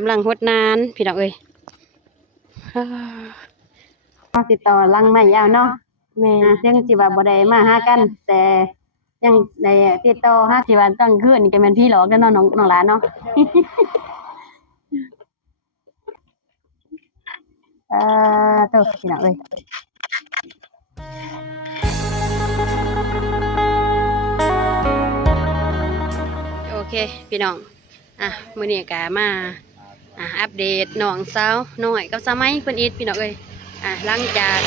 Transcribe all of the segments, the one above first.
กำลังหดนานพี่น้องเอ้ยมาติดต่อลังไม่ยาวเนาะแม่ยังสิว่าบ่ได้มาหากัน แต่ยังได้ติดต่อหาสิว่าตั้งคืนนี่ก็แม่นพี่หลอกแล้วเนาะน้องหลานเนาะ เต้าพี่น้องเอ้ยโอเคพี่น้องมื้อนี้ก็มาอัปเดตน้องสาวน้อยกับสาวไหมเพิ่นอีทพี่น้องเอ้ยหลังจาก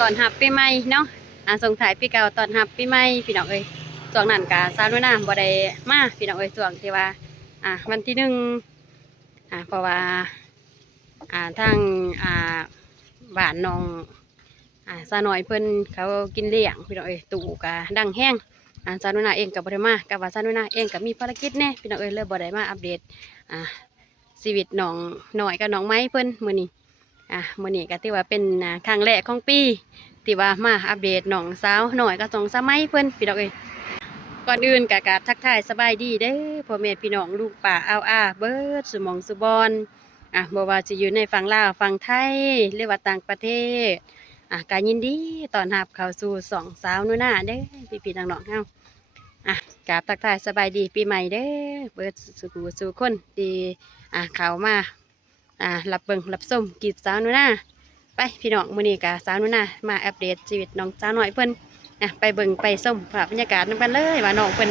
ตอนรับปีใหม่เนาะส่งท้ายปีเก่าตอนรับปีใหม่พี่น้องเอ้ยช่วงนั้นก็สาวน้อยนาบ่ได้มาพี่น้องเอ้ยช่วงที่ว่าวันที่1เพราะว่าทางบ้านน้องสาวน้อยเพิ่นเขากินเลี้ยงพี่น้องเอ้ยตู่ก็ดังแห้งสาวน้อยนาเองก็บ่ได้มากับว่าสาวน้อยนาเองก็มีภารกิจแน่พี่น้องเอ้ยเลยบ่ได้มาอัปเดตชีวิตน้องน้อยกับน้องไม้เพิ่นมื้อนี้มื้อนี้ก็ถือว่าเป็นครั้งแรกของปีที่ว่ามาอัปเดตน้องสาวน้อยกับน้องสาวไม้เพิ่นพี่น้องเอ้ยก่อนอื่นก็ทักทายสบายดีเด้อพ่อแม่พี่น้องลูกป่าเบิดสุหม่องสุบอนบ่ว่าจะอยู่ในฝั่งลาวฝั่งไทยหรือว่าต่างประเทศก็ยินดีต้อนรับเข้าสู่สองสาวน้อยนาเด้อพี่ๆน้องๆเฮากราบทักทายสบายดีปีใหม่เด้อเบิดสู่คนดีเข้ามารับเบิ่งรับส้มกีบสาวน้อยนาไปพี่น้องมื้อนี้ก็สาวน้อยนามาอัปเดตชีวิตน้องสาวน้อยเพิ่นไปเบิ่งไปส้มภาพบรรยากาศนำกันเลยว่าน้องเพิ่น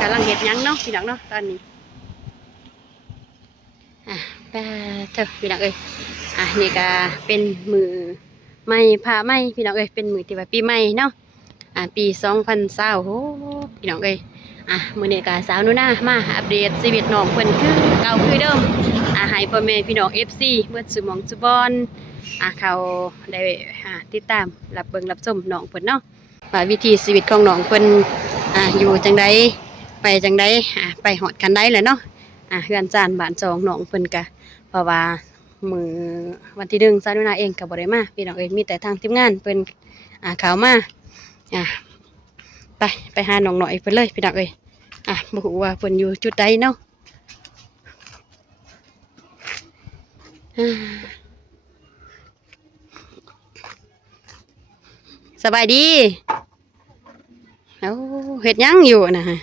กำลังเฮ็ดหยังเนาะพี่น้องเนาะตอนนี้ไปเถอะพี่น้องเอ้ยนี่ก็เป็นมือใหม่พาใหม่พี่น้องเอ้ยเป็นมือที่ว่าปีใหม่เนาะปี2020โอ้พี่น้องเอ้ยมื้อนี้ก็สาวน้อยนามาอัปเดตชีวิตน้องเพิ่นคือเก่าคือเดิมให้พ่อแม่พี่น้อง FC เบิดสุหม่องสุบอนเขาได้ติดตามรับเบิ่งรับชมน้องเพิ่นเนาะว่าวิถีชีวิตของน้องเพิ่นอยู่จังไดไปจังไดไปฮอดกันได้แหละเนาะเฮือนจานบ้านจองน้องเพิ่นก็เพราะว่ามื้อวันที่1สาวน้อยนาเองก็บ่ได้มาพี่น้องเอ้ยมีแต่ทางทีมงานเพิ่นเข้ามาไปหาน้องน้อยเพิ่นเลยพี่น้องเอ้ยบ่ฮู้ว่าเพิ่นอยู่จุดใดเนาะสบายดีเอ้าเฮ็ดหยังอยู่นะฮะ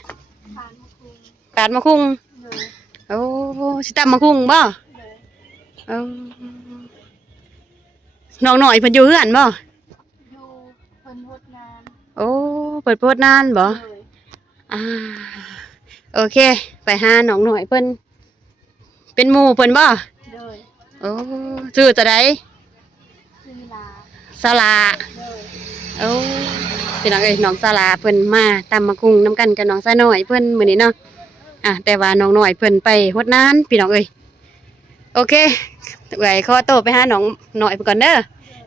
ปาดมะคุงโอ้สิตำมะคุงบ่เอ้าน้องน้อยเพิ่นอยู่เฮือนบ่อยู่เพิ่นฮดนาน โอ้เปิดโพดนานบ่โอเคไปหาน้องน้อยเพิ่นเป็นหมู่เพิ่นบ่โอ้ชื่อจะได้สลาโอ้พี่น้องเอ้ยน้องสลาเพิ่นมาตำมะคุงน้ำกันกับน้องสาวน้อยเพิ่นมื้อนี้เนาะแต่ว่าน้องน้อยเพิ่นไปฮดนานพี่น้องเอ้ยโอเคเอ้ยขอโตวไปหาน้องน้อยเพิ่นก่อนเด้อ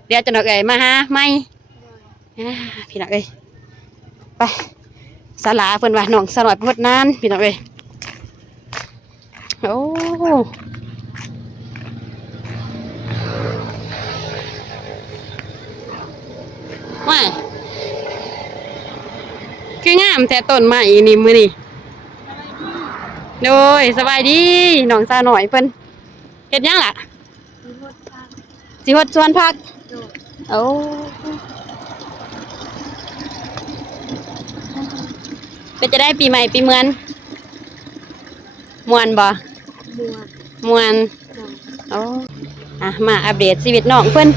เดี๋ยวจะน้องเอ้ยมาหาใหม่พี่น้องเอ้ยไปสลาเพิ่นว่าน้องสาวน้อยไปฮดนานพี่น้องเอ้ยโอ้ว่าคืองามแต่ต้นไม้นี่มื้อนี้โดยสบายดีน้องสาวน้อยเพิ่นเฮ็ดหยังล่ะสิฮดสวนผักโอ้เป็นจะได้ปีใหม่ปีเมือนม่วนบ่ม่วนโอ้มาอัปเดตชีวิตน้องเพิ่น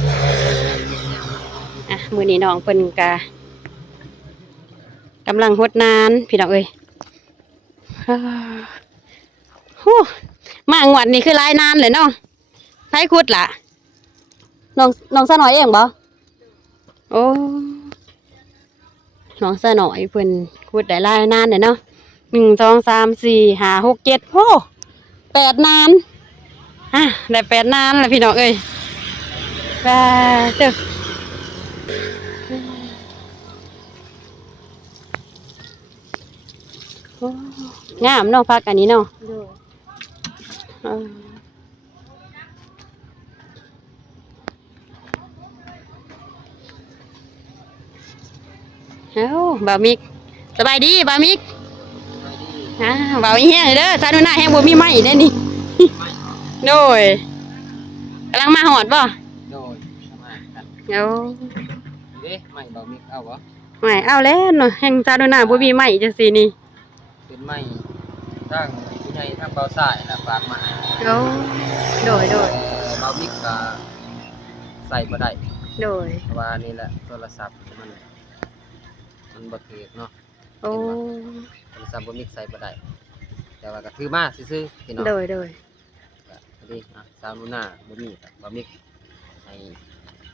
มื้อนี้น้องเพิ่นก็กำลังฮดนานพี่น้องเอ้ยมางวดนี่คือหลายนานเลยเนาะไผขุดล่ะน้องสาวน้อยเองบ่โอ้น้องสาวน้อยเพิ่นขุดได้หลายนานเลยเนาะ1 2 3 4 5 6 7โอ้8นานได้8นานแล้วพี่น้องเอ้ยไปเด้องามเนาะพักอันนี้เนาะเอ้าบ่าวมิกสบายดีบ่าวมิกบ่าวอีแห้งเด้อสาวน้อยนาแห้งบ่มีไม้เด้อนี่ โดยกำลังมาหอดบ่โดยประมาณกัน เดี๋ยว เด้ไม่บ่มีเอาบ่ ไม่เอาแล้วเนาะแห่งซาโดนาบ่มีไม้จังซี่นี่ เป็นไม้ทางผู้ใหญ่ทางเบาสายน่ะฝากมาให้ โอ้โดยโดย เบามิกก็ใส่บ่ได้ โดย เพราะว่านี่แหละโทรศัพท์มันบ่ถือเนาะ โอ้ โทรศัพท์บ่มิกใส่บ่ได้แต่ว่าก็ถือมาซื่อๆพี่น้อง โดยโดย ก็พอดีสาวนุ่นน่ะบ่มีก็บ่มิกให้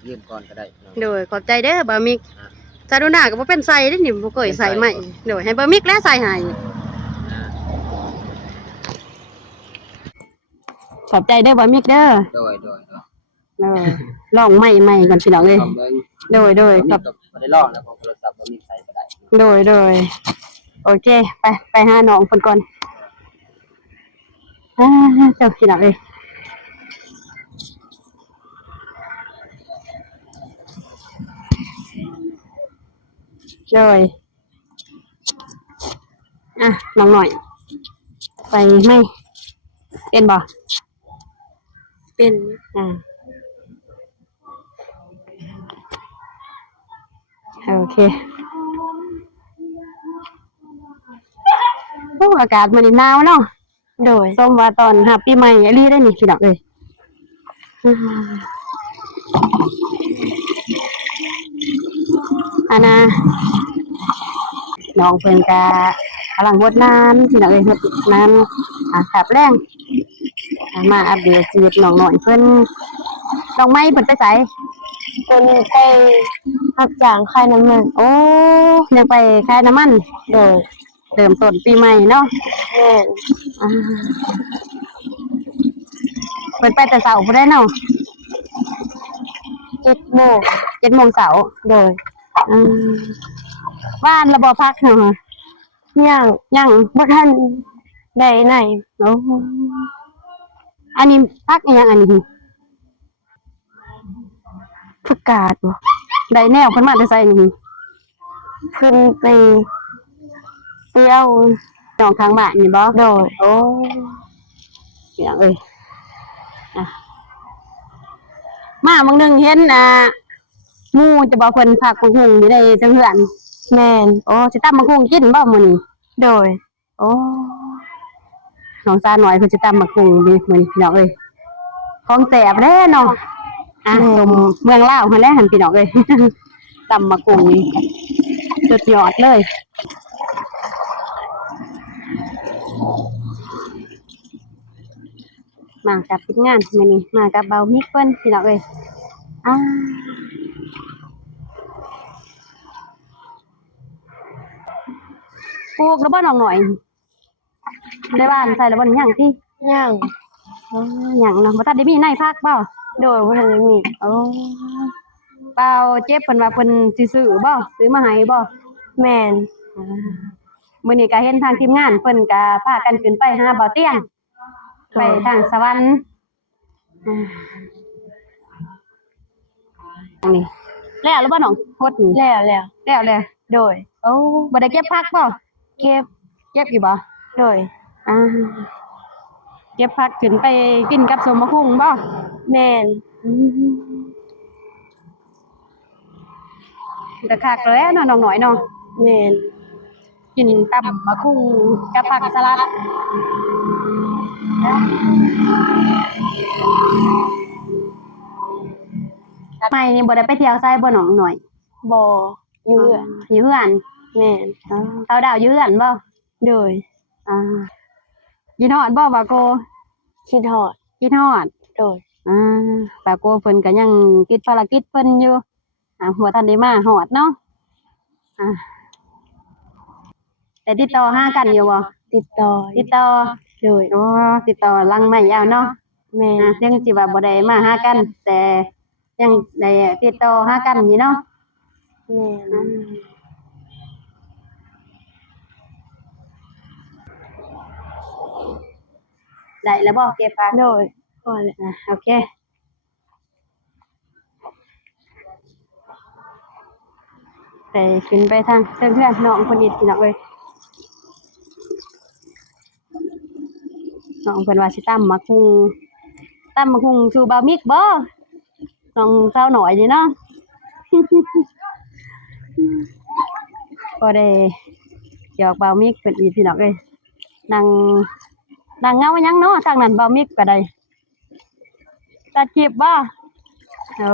ยืมก่อนก็ได้พี่น้อง โดยขอบใจเด้อบามิก อ่า ซาโดนาก็บ่เป็นใส่เด้นี่บ่เคยใส่ใหม่โดยให้บามิกแล้วใส่ให้ อ่า ขอบใจเด้อบามิกเด้อ โดย เออลองใหม่ๆก่อนพี่น้องเอ้ย ขอบเบิ่ง โดย บ่ ค มิ รั ก บ ก็บ่ได้ลองนะเพราะโทรศัพท์บ่มิกใส่บ่ได้ โดยโอเคไปหาน้องเพิ่นก่อนเจ้าพี่น้องเอ้ยโดยน้องหน่อยไปไหมเป็นบ่ เป็น โอเคโอ้อากาศมันนี่หนาวเนาะโดยส้มว่าตอนหับปีใหม่อลีได้นี่พี่น้องเอ้ยอันน่ะน้องเพิ่นก็กำลังรดน้ำพี่น้องเอ้ยรดน้ำขับแรงมาอัปเดตชีวิตน้องหน่อยเพิ่นน้องไม้เพิ่นไปไสเพิ่นไปรับจ้างขายน้ำมันโอ้ยังไปขายน้ำมันโดยเริ่มต้นปีใหม่เนาะแม่นเพิ่นไปแต่เช้าพุ่นได้เนาะ7 โมงเช้าโดยบ้านระบ่พักเหรอยังบ่ทันได้ไหนโอ้อันนี้พักอีหยังอันนี้ประกาศบ่ได้แนวเพิ่นมาแต่ไสนี่เพิ่นไปเอาน้องข้างบ้านนี่บ่โดยโอ้เสียงเอ้ยมามื้อนึงเห็นหมู่จะบ่เพิ่นพักบักหุ่งอยู่ในจังเฮือนแม่นโอ้สิตำบักหุ่งกินบ่มื้อนี้โดยโอ้น้องซาน้อยเพิ่นสิตำบักหุ่งดีมื้อนี้พี่น้องเอ้ยของแซ่บแล้เนาะสมเมืองลาวหั่นแหละหั่นพี่น้องเอ้ย ตำบักหุ่งนี่สุดยอดเลยมากับทีมงานมื้อนี้มากับเบามิกเพิ่นพี่น้องเอ้ยปลูกแล้วบ่น้องหน่อยได้บ้านใส่แล้วบ่หยังที่ยังหยังเนาะบ่ทันได้มีในพักบ่โดยบ่ทันได้มีโอ้เปล่าเจ็บเพิ่นว่าเพิ่นสิซื้อบ่ซื้อมาให้บ่แม่นมื้อนี้ก็เห็นทางทีมงานเพิ่นก็พากันขึ้นไปหาเบาเตียงไปทางสวรรค์นี่แล้วบ่น้องโคตรนี่แล้วโดยโอ้บ่ได้เก็บผักบ่เก็บอยู่บ่โดยเก็บผักขึ้นไปกินกับสมมะคุงบ่แม่นก็คักแล้วเนาะน้องน้อยเนาะแม่นกินตำมะคุงกับผักสลัดไม่นี่บ่ได้ไปเที่ยวไสบ่น้องหน่อยบ่อยู่เฮือนแม่นเฒ่าดาวอยู่เฮือนบ่โดยกินฮอดบ่บาโกคิดฮอดโดยบาโกเพิ่นก็ยังติดภารกิจเพิ่นอยู่หัวทันได้มาฮอดเนาะแต่ติดต่อหากันอยู่บ่ติดต่อโดยติดต่อหลังไม้ยาวเนาะแม่ยังสิว่าบ่ได้มาหากันแต่ยังได้ติดต่อหากันอยู่เนาะแม่ได้แล้วบ่เก็บผักโดยพอแล้วโอเคไปขึ้นไปทางเพื่อนน้องคนนี้พี่น้องเอ้ย น้องเพิ่นว่าสิตำบักหุ่งสู่บาวมิกบ่น้องสาวน้อยนี่เนาะ ก็ได้หยอกบาวมิกเพิ่นอีกพี่น้องเอ้ยนั่งเงาหยังเนาะทางนั้นบาวมิกก็ได้ตัดคลิปบ่โอ้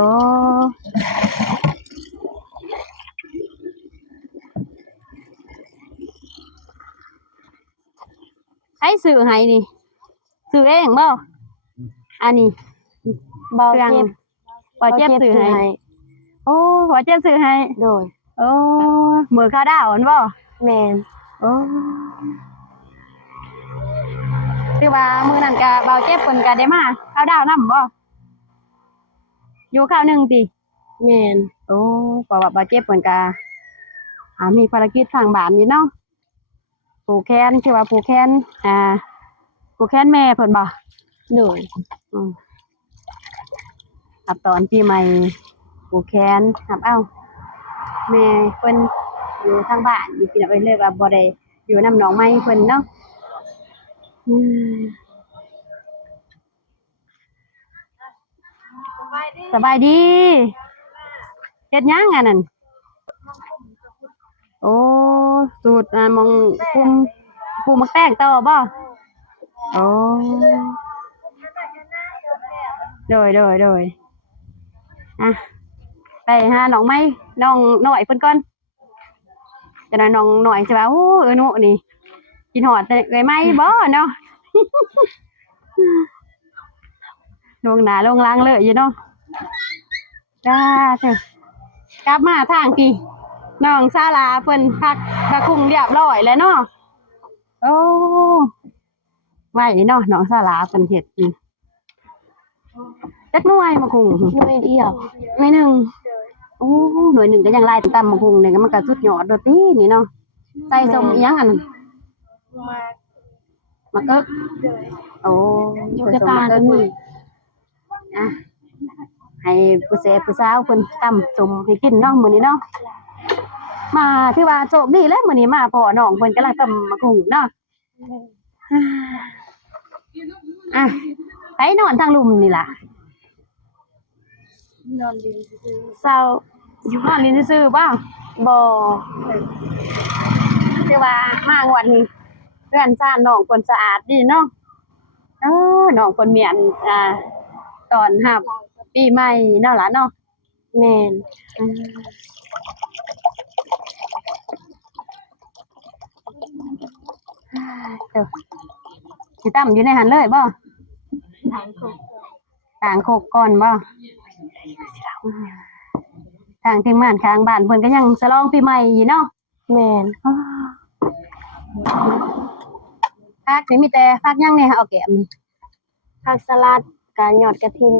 ให้ซื้อให้นี่ซื้อเองบ่อันนี้ บ่ เครื่อง เจ็บ บ่เจ็บซื้อให้โอ้บ่เจ็บซื้อให้ โดย โอ้มือข้าวดาวอันบ่ แม่น โอ้คือว่ามื้อนั้นก็เบาเจ็บเพิ่นก็ได้มาข้าวดาวนำบ่อยู่ข้าวหนึงติ แม่น โอ้เพราะว่าเบาเจ็บเพิ่นก็มีภารกิจทางบ้านนี่เนาะผูกแขนคือว่าผูกแขนผูกแขนแม่เพิ่นบ่ โดย อืมครับตอนปีใหม่ผูกแขนครับเอ้าแม่เพิ่นอยู่ทางบ้านอยู่พี่น้องเอ้ยเลยว่าบ่ได้อยู่นำน้องใหม่เพิ่นเนาะอืมสบายดีเฮ็ดหยังอันนั้นโอ้สูตรมองปลูกมักแตงต่อบ่โอ้โดยอ่ะไปหาน้องไหมน้องหน่อยเพิ่นก่อนแต่น้องหน่อยสิว่าโอ้หนูนี่กินฮอดเอ้ยไหมบ่เนาะ ลงหน้าลงหลังเลยอยู่เนาะจ้าเถอะกลับมาทางพี่น้องศาลาเพิ่นพักกระคุงเรียบร้อยแล้วเนาะโอ้ไว้เนาะน้องศาลาเพิ่นเฮ็ดจักหน่วยมาคุง หน่วยเดียว หน่วยหนึงโอ้หน่วยหนึงก็ยังลายตำมาคุงนี่ก็มันก็สุดยอดโดดตินี่เนาะใส่ส้มอีหยังอันนั้นมักเอิกโอ้ อยู่กระตาก็มี อ่ะให้ผู้เสพผู้สาวเพิ่นตำส้มให้กินเนาะมื้อนี้เนาะมาถือว่าโชคดีแล้วมื้อนี้มาพ่อน้องเพิ่นกำลังตำมะคุงเนาะอ่ะไปนอนทางลุมนี่ล่ะ นอนดินซื่อเศร้า อยู่นอนนี่ซื่อๆบ่ บ่ คือว่ามางวดนี้เรือนซ่านน้องเพิ่นสะอาดดีเนาะน้องเพิ่นมีอันตอนรับปีใหม่เนาะล่ะเนาะ แม่น อืมเด้อสิตำอยู่ในหันเลยบ่ ทางครบ ต่างโคกก่อนบ่ทางทีมงานข้างบ้านเพิ่นก็ยังฉลองปีใหม่อยู่เนาะ แม่น ภาคนี่มีแต่ภาคยังเนี่ยเอาแก้มนี่ ผักสลัดกะยอดกระทิน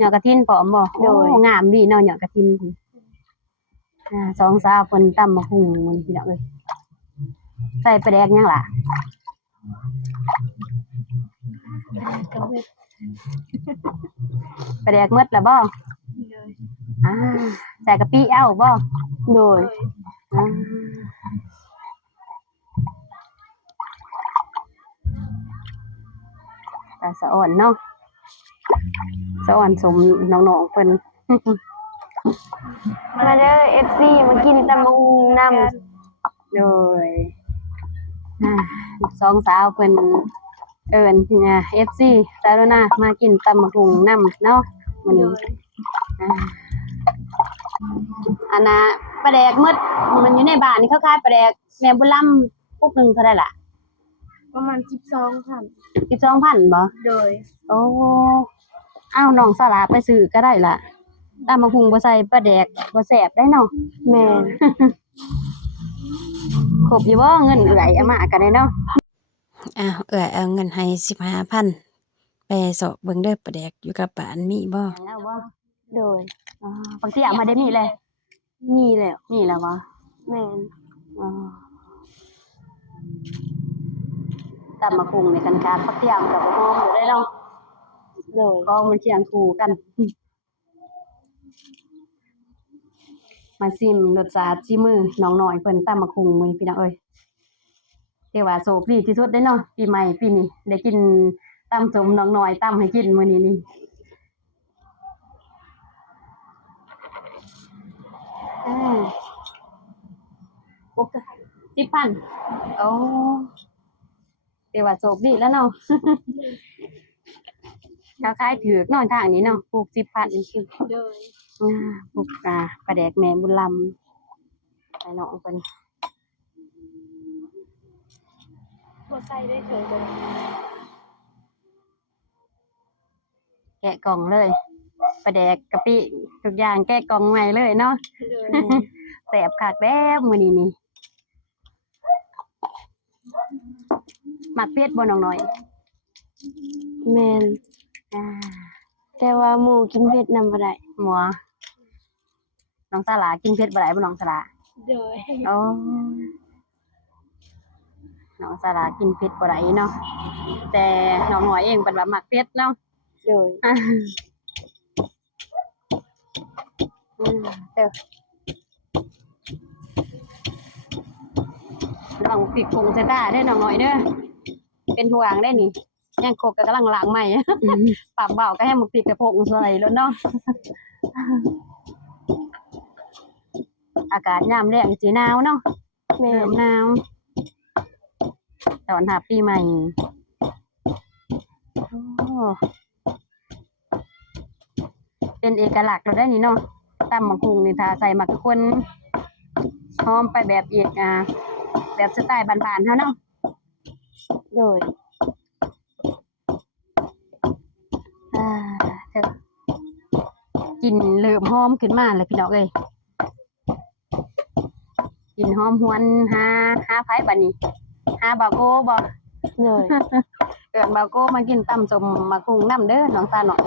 ยอดกระถินพร้อมบ่ โดย โอ้งามดีเนาะยอดกระถินสองสาวเพิ่นตำบักหุ่งมันพี่น้องเอ้ยใส่ปลาแดกยังล่ะปลาแดกหมดแล้วบ่อ่าใส่กะปิเอาบ่ โดย อ่าแต่สะอ่อนเนาะสะอ่อนสมน้องๆเพิ่น มาเด้อ FC มากินตำบักหุ่งนำ โดยสองสาวเพิ่นเอิ้นFC สาวนามากินตำบักหุ่งนำเนาะมื้อนี้อันน่ะปลาแดกหมดมันอยู่ในบ้านนี่เขาขายปลาแดกแม่บุญลำปุกหนึงเท่าไดล่ะ ประมาณ12,000 12,000บ่ โดย โอ้อ้าวน้องสลาไปซื้อก็ได้ล่ะตำบักหุ่งบ่ใส่ปลาแดกบ่แซ่บได้เนาะ แม่น ครบอยู่บ่เงินเอื้อยเอามาก็ได้เนาะ เอื้อยเอาเงินให้15,000ไปสอบเบิ่งเด้อปลาแดกอยู่กับป้าอันมีบ่ เอาบ่ โดย อ๋อบางทีเอามาได้มีเลย มีแล้ว มีแล้วบ่ แม่น อ๋อตำบักหุ่งในกันการปักเที่ยงกับบ่หอมอยู่ได้เนาะ โดย กองมันเคียงคู่กัน มาซิมรสชาติซิมือน้องน้อยเพิ่นตำบักหุ่งมื้อนี้พี่น้องเอ้ยเรียกว่าโชคดีที่สุดเด้เนาะปีใหม่ปีนี้ได้กิน ตำสมน้องน้อยตำให้กินมื้อนี้นี่ปุ๊ก10,000โอ้เดี๋ยวว่าโชคดีแล้วเนาะ เขาขายถูกเนาะทางนี้เนาะปลูก10,000นี่คือ โดย ปลูกปลาแดกแม่บุญลำไปน้องเพิ่น บ่ใส่ได้เถิดเลย แกะกล่องเลยปลาแดกกะปิทุกอย่างแกะกล่องใหม่เลยเนาะ โดย แสบคักแล้วมื้อนี้นี่มักเผ็ดบ่น้องน้อย แม่น อ่า แต่ว่าหมูกินเผ็ดนำบ่ได้ หมัวน้องสลากินเผ็ดบ่ได้บ่น้องสลา โดย โอ้น้องสลากินเผ็ดบ่ได้เนาะแต่น้องน้อยเองเพิ่นว่ามักเผ็ดเนาะ โดย เด้อลองปิดกงจะได้เด้อน้องน้อยเด้อเป็นห่วงได้นี่ยังโคกก็กำลังล้างใหม่ ปรับเบาก็ให้หมึกปิดกระพงใส่แล้วเนาะ อากาศยามแล้งสิหนาวเนาะ แม่ เริ่ น มหนาวตอนหาปีใหม่โอ้เป็นเอกลักษณ์เราได้นี่เนาะตำบักหุ่งนี่ถ้าใส่หมักทุกคนหอมไปแบบอีกแบบสไตล์บ้านๆเฮาเนาะ โดย อ่าเถอะกลิ่นเริ่มหอมขึ้นมาเลยพี่น้องเอ้ยกลิ่นหอมหวนหาไผบัดนี้หาบาโก้บ่ โดย เอิ้นบาโก้มากินตำส้มบักหุ่งน้ำเด้อน้องตาหน่อย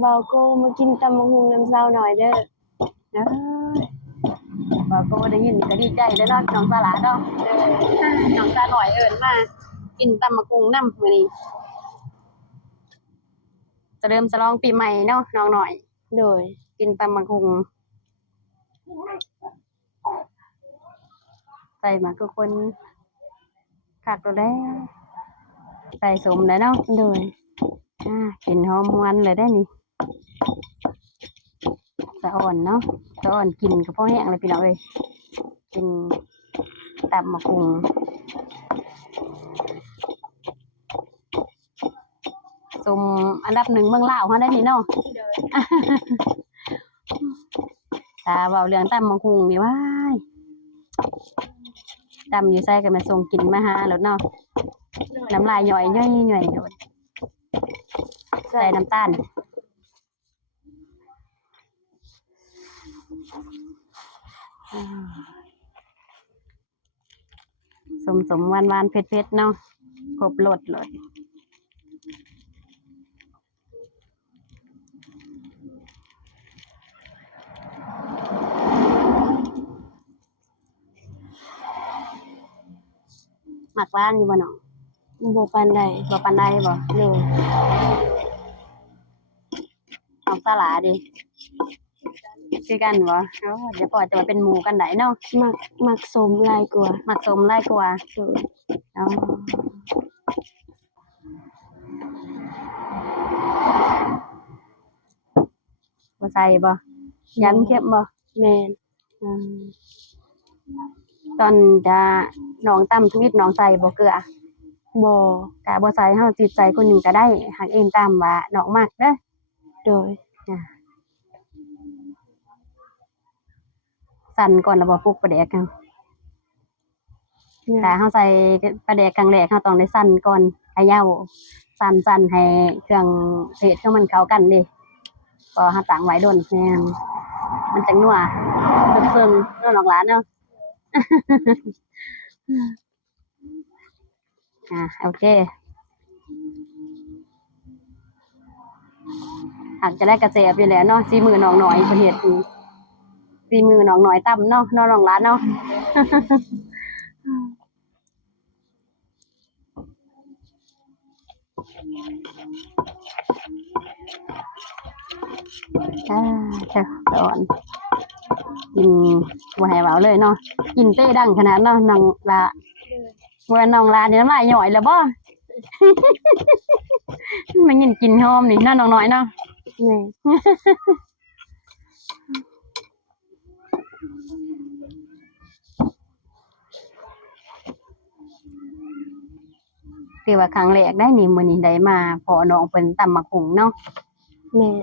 เบาโกมากินตำบักหุ่งน้ำเซาหน่อยเด้อ เอ้ยบาโก้ได้ยินก็ดีใจเด้อเนาะน้องสลาเนาะน้องตาหน่อยเอิ้นมากินตำบักหุ่งน้ำมื้อนี้จะเริ่มฉลองปีใหม่เนาะน้องหน่อย โดย กินตำบักหุ่งใส่มาทุกคนคักตัวแล้วใส่สมแล้วเนาะ โดย กินหอมหวนเลยได้นี่สะอ่อนเนาะสะอ่อนกินกับพ่อแห้งเลยพี่น้องเอ้ยกินตำบักหุ่งสมอันดับหนึ่งเมืองลาวเฮาได้นี่เนาะ โดย ถ้าเว้าเรื่องตำบักหุ่งนี่ว้ายตำอยู่ไสก็มาส่งกินมาหาแล้วเนาะน้ำลายย่อยย่อยโดดใส่น้ำตาลสมหวานๆเผ็ดๆเนาะครบรสเลยหมักหวานอยู่บ่เนาะ บ่ปานใด บ่ปานใดบ่ โดย เอาสลาดิคือกันบ่เดี๋ยวพอจะมาเป็นหมู่กันได้เนาะ มักสมหลายกว่า หมักสมหลายกว่า โดย อ๋อบ่ใส่บ่ยำเค็มบ่ แม่น อืมตอนจะน้องตำทวิตน้องใส่บ่เกลือ บ่ กะบ่ใส่เฮาจิตใจคนหนึงก็ได้หักเองตามว่าน้องมักเด้อ โดย สั่นก่อนแล้วบ่ปลุกปลาแดกเอาถ้าเฮาใส่ปลาแดกครั้งแรกเฮาต้องได้สั่นก่อนเขย่าสั่นให้เครื่องเทศของมันเข้ากันเด้ก็เฮาตั้งไว้โดนแม่นมันจังนัวซึ้งๆเนาะน้องหลานเนาะ โอเคอาจจะได้กระเจี๊ยบอยู่แล้วเนาะสีมือน้องหน่อยประเทศนี้สีมือน้องหน่อยต่ำเนาะน้องร้านเนาะ เจ้าอ่อนกินบ่ให้เว้าเลยเนาะกินเต้ดังขนาดเนาะน้องละว่าน้องลาเนี่ยน้ำลายย่อยแล้วบ่ มันยินกลินหอมนี่เนาะน้องน้อยเนาะ แม่น คือว่าครั้งแรกได้นี่มื้อนี้ได้มาพอน้องเพิ่นตำบักหุ่งเนาะ แม่น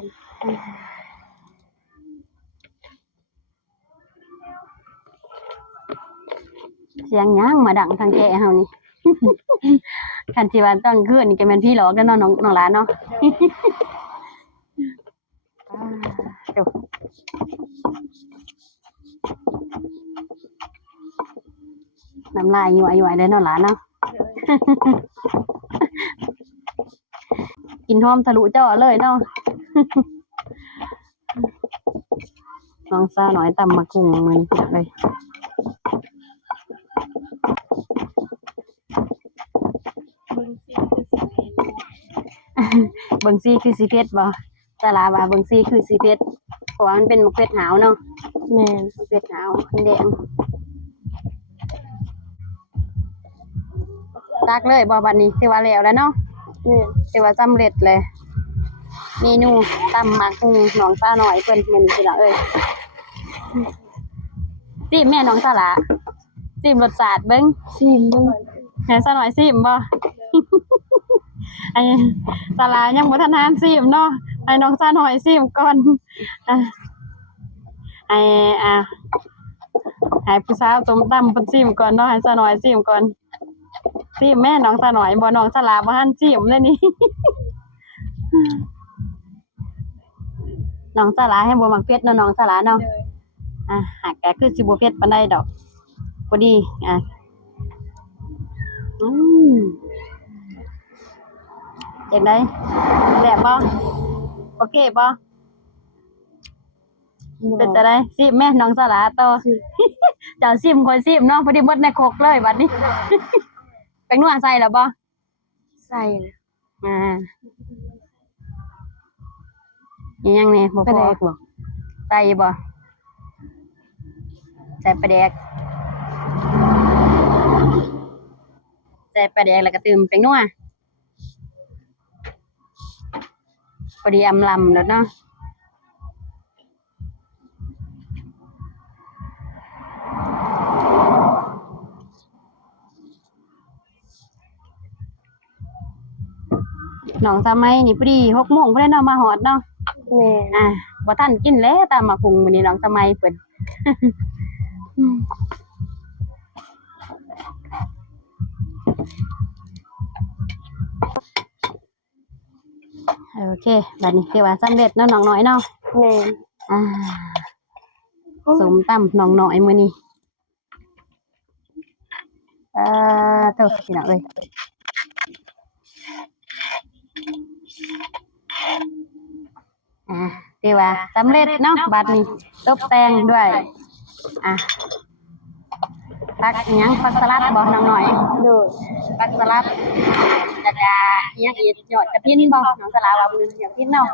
เสียงหยังมาดังทางแก่เฮานี่ คันสิว่าตอนคืนนี่ก็แม่นพี่หลอกกันเนาะน้องหลานเนาะ เดี๋ยวน้ำลายยั่วๆเลยเนาะหลานเนาะ กินหอมทะลุจอเลยเนาะ น้องสาวน้อยตำมะกุ้งมื้อนี้เลย เบิ่งซี่คือสิเผ็ดบ่ตาลาว่าเบิ่งซี่คือสิเผ็ดเพราะว่ามันเป็นมะเขือหาวเนาะ แม่น มะเขือหาวมันแดงตักเลยบ่บัดนี้ถือว่าแล้วแล้วเนาะ แม่น ถือว่าสำเร็จเลยเมนูตำมะกุ้งน้องสาวน้อยเพิ่นมื้อนี้พี่น้องเอ้ยซิมแม่น้องสาลาซิมรสชาติเบิ่ง ชิมเบิ่ง ให้สาวน้อยซิมบ่ ไอ้สาลายังบ่ทันทานซิมเนาะให้น้องสาวน้อยซิมก่อนอ่ะไอ้ให้ผู้สาวส้มตำเพิ่นซิมก่อนเนาะให้สาวน้อยซิมก่อนซิมแม่น้องสาวน้อยบ่น้องสาลาบ่ทันซิมเลยนี่ น้องสาลาให้บ่มักเผ็ดเนาะน้องสาลาเนาะหากก็คือสิบ่เผ็ดปานใดดอกพอดีอืมจังได๋แซ่บบ่โอเคบ่เป็นจังได๋ซิมแม่น้องสาลาต่อ เจ้าซิมข่อยซิมเนาะพอดีหมดในครกเลยบัดนี้ แป้งนัวใส่แล้วบ่ ใส่เลย อีหยังแหน่บ่พ ปลาแด อก บ่ ใส่บ่ใส่ปลาแดกใส่ปลาแดกแล้วก็ตื่มแป้งนัวพอดีอำลำแล้วเนาะน้องทำไมนี่พอดี6 โมงพุ่นเนาะมาฮอดเนาะ แม่น บ่ทันกินแล้วตามมาพุงมื้อนี้น้องทำไมเพิ่น โอเคบัดนี้คือว่าสำเร็จเนาะน้องน้อยเนาะ แม่น อ่าสมตำน้องน้อยมื้อนี้เท่าพี่น้องเอ้ยคือว่าสำเร็จเนาะบัดนี้ตกแต่งด้วยผักอิหยังผักสลัดบ่น้องน้อย โดย ผักสลัดแล้วก็อิหยังอีกยอดกระถินบ่น้องสลาว่ามื้อนี้ยอดกระถินเนาะ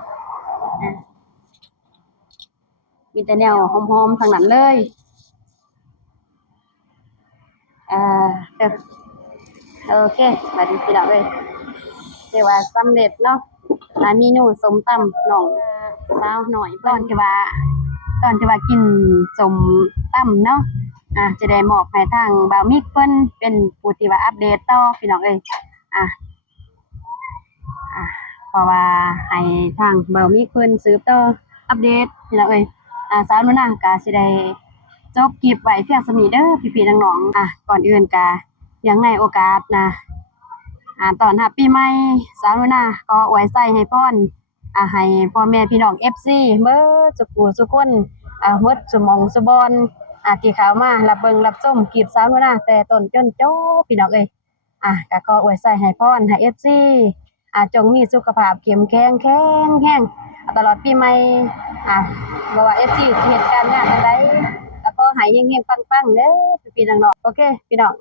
มีแต่แนวหอมๆทั้งนั้นเลยเด้อโอเคบัดนี้พี่น้องเอ้ยถือว่าสำเร็จเนาะเมนูส้มตำน้องสาวน้อยเพิ่นที่ว่ากินส้มตำเนาะจะได้มอบให้ทางบ่าวมิกเพิ่นเป็นผู้ที่ว่าอัปเดตต่อพี่น้องเอ้ยเพราะว่าให้ทางบ่าวมิกเพิ่นสืบต่ออัปเดตพี่น้องเอ้ยสาวนุ่นน่ะก็สิได้จบคลิปไว้เพียงส่านี้เด้อพี่ๆน้องๆก่อนอื่นก็ยังในโอกาสตอนรับปีใหม่สาวนุ่นน่ะก็อวยใส่ให้พรให้พ่อแม่พี่น้อง FC เบิดทุกผู้ทุกคนหมดซุหม้องซุบอนที่เข้ามารับเบิ่งรับชมคลิปสาวนุ่นน่ะแต่ต้นจนจบพี่น้องเอ้ยก็ขออวยใส่ให้พรให้ FC จงมีสุขภาพเข้มแข็งแรงตลอดปีใหม่บ่ว่า FC สิเฮ็ดการงานจังไดก็ขอให้เฮงๆปังๆเด้อพี่ๆน้องๆโอเคพี่น้อง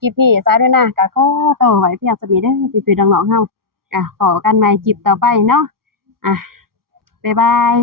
คลิปนี้สาวนุ่นน่ะก็ขอตัวไว้เพียงส่านี้เด้อพี่ๆน้องๆเฮาพอกันใหม่คลิปต่อไปเนาะบ๊ายบาย